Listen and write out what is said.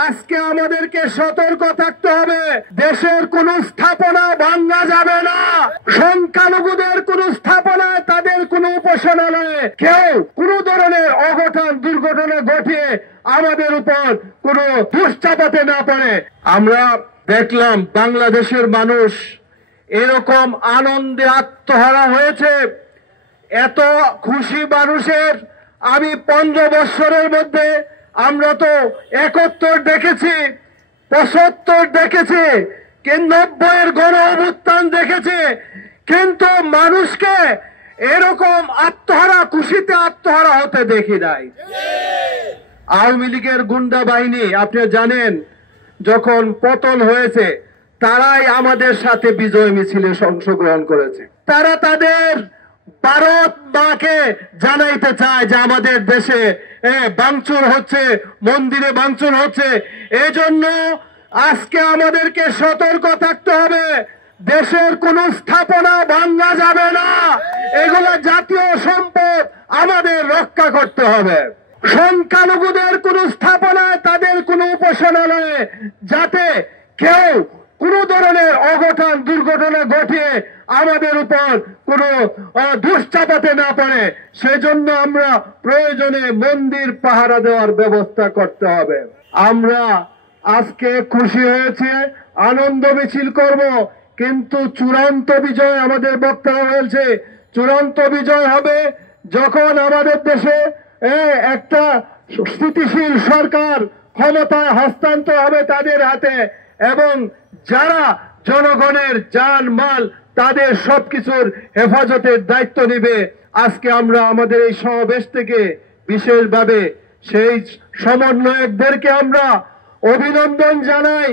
আজকে আমাদেরকে সতর্ক থাকতে হবে। দেশের কোন স্থাপনা ভাঙা যাবে না। সংখ্যালঘুদের কোন স্থাপনায়, তাদের কোন উপাসনালয়ে কেউ কোন ধরনের অঘটন দুর্ঘটনা ঘটিয়ে আমাদের উপর কোন দোষ চাপাতে না পারে। আমরা দেখলাম বাংলাদেশের মানুষ এরকম আনন্দে আত্মহারা হয়েছে। এত খুশি মানুষের আমি 15 বছরের মধ্যে আমরা তো 71 দেখেছি, 75 দেখেছি, 90-এর গণ অভ্যুত্থান দেখেছি, কিন্তু মানুষকে এরকম আত্মহারা, খুশিতে আত্মহারা হতে দেখি নাই। আওয়ামী লীগের গুন্ডা বাহিনী আপনি জানেন যখন পতন হয়েছে তারাই আমাদের সাথে বিজয় মিছিলে অংশগ্রহণ করেছে। তারা তাদের ভারত মাকে জানাইতে চায় যে আমাদের দেশে ভাঙচুর হচ্ছে, মন্দিরে ভাঙচুর হচ্ছে। এজন্য আজকে আমাদেরকে সতর্ক থাকতে হবে। দেশের কোন স্থাপনা ভাঙা যাবে না। এগুলো জাতীয় সম্পদ, আমাদের রক্ষা করতে হবে। সংখ্যালঘুদের কোন স্থাপনায়, তাদের কোন উপাসনালয়ে যাতে কেউ কোন ধরনের অঘটন দুর্ঘটনা ঘটিয়ে আমাদের উপর কোন দোষ চাপাতে না পারে, সেজন্য আমরা প্রয়োজনে মন্দির পাহারা দেওয়ার ব্যবস্থা করতে হবে। আমরা আজকে খুশি হয়েছে, আনন্দ মিছিল করব, কিন্তু চূড়ান্ত বিজয় আমাদের বক্তারা বলছে চূড়ান্ত বিজয় হবে যখন আমাদের দেশে একটা স্থিতিশীল সরকার ক্ষমতায় হস্তান্তর হবে তাদের হাতে, এবং যারা জনগণের জান মাল তাদের সবকিছুর হেফাজতের দায়িত্ব নিবে। আজকে আমরা আমাদের এই সমাবেশ থেকে বিশেষভাবে সেই সমন্বয়কদেরকে আমরা অভিনন্দন জানাই।